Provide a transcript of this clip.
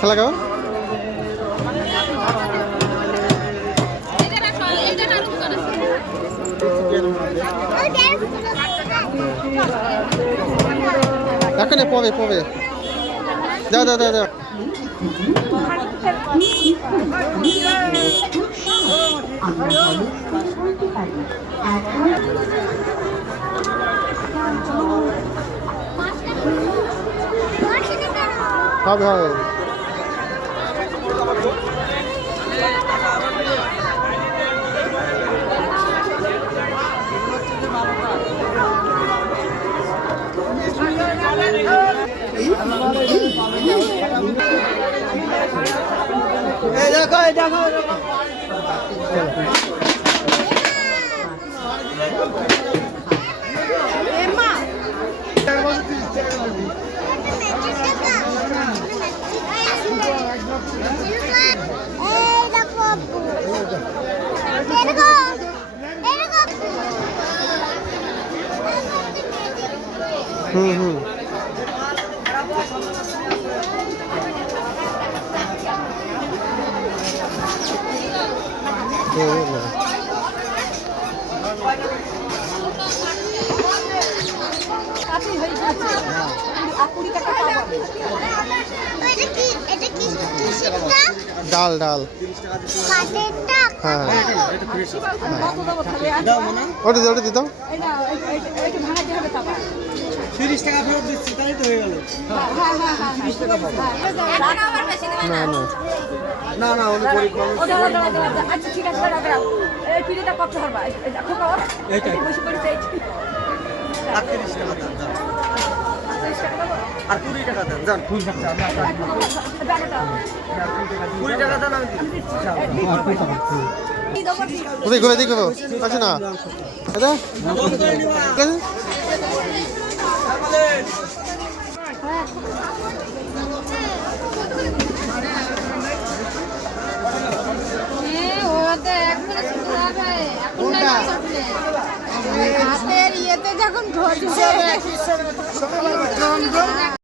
খেলা গাও এখানে পবে পবে দাও দাও দাও দাও হবে হবে দেখো দেখো ডাল ডাল হ্যাঁ ওটা ওটা দিত 30 টাকা ফেরত দিচ্ছি তাই তো হয়ে গেল না না না না ওটা আচ্ছা ঠিক আছে দাও এই পিড়িটা কত হবে দেখো এইটা বসে পড়ছে এই 30 টাকা দাও আর 20 টাকা দেন যান 20 টাকা দেন আমি দিচ্ছি ওদিকে ঘুরে দেখো আছে না এটা হাতের ইয়েতে যখন ঘটছে